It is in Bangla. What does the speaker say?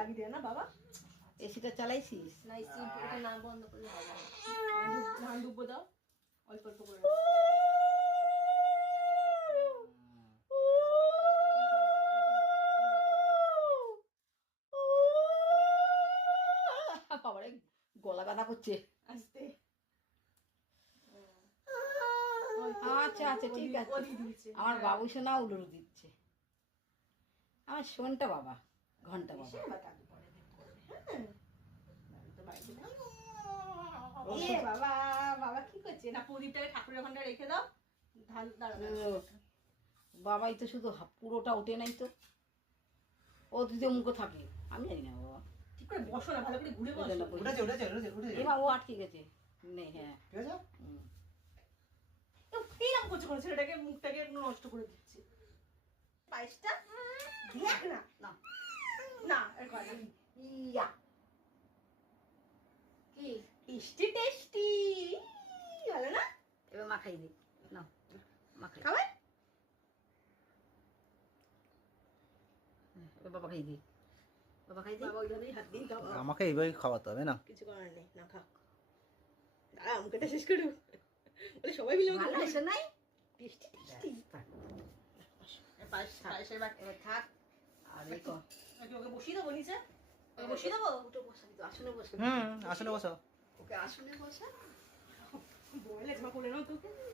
লাগিয়ে দেয় না বাবা? এসিটা চালাইছিস? না এসি এটা না বন্ধ করলে হবে না। ধান ডুবো দাও অল্প অল্প করে। বাবারে গলা ব্যথা করছে। আস্তে। আচ্ছা আচ্ছা ঠিক আছে। আমার বাবু সোনা উলুরু দিচ্ছে। আমার শোনটা বাবা, ঘন্টা বাবা। বাবা বাবা কি করছে? না প্রদীপটাকে ঠাকুরের ওখানটা রেখে দাও। ধান বাবাই তো শুধু পুরোটা ওঠে নাই তো, ও দ্বিতীয় মুখো থাকে, আমি জানি না বাবা। ঠিক করে বসো না, ভালো করে ঘুরে বসো। এমা ও আটকে গেছে নে। হ্যাঁ এইরকম করছে কোনো ছেলেটাকে, মুখটাকে নষ্ট করে দিচ্ছে। পায়েসটা দেখ না না না ইয়া কি টেস্টি টেস্টি ভালো না? এবার মাখাই দিই না, মাখাই খাবে? এবার বাবা খাই দিই, বাবা খাই দিই। বাবা ওইভাবেই হাত দিন। আমাকে এইভাবেই খাওয়াতে হবে না, কিছু করার নেই, না খা। দাঁড়া মুখটা শেষ করু, বলে সবাই মিলে ভালো এসে নাই টেস্টি টেস্টি পায়েসের বাটি থাক। আর এই তো ওকে বসিয়ে দেবো নিচে, ওকে বসিয়ে দেবো। ওটা বসাবি তো, আসনে বসাবি। আসলে বসো। ওকে আসনে বসা। বলে জমা করে নাও তোকে।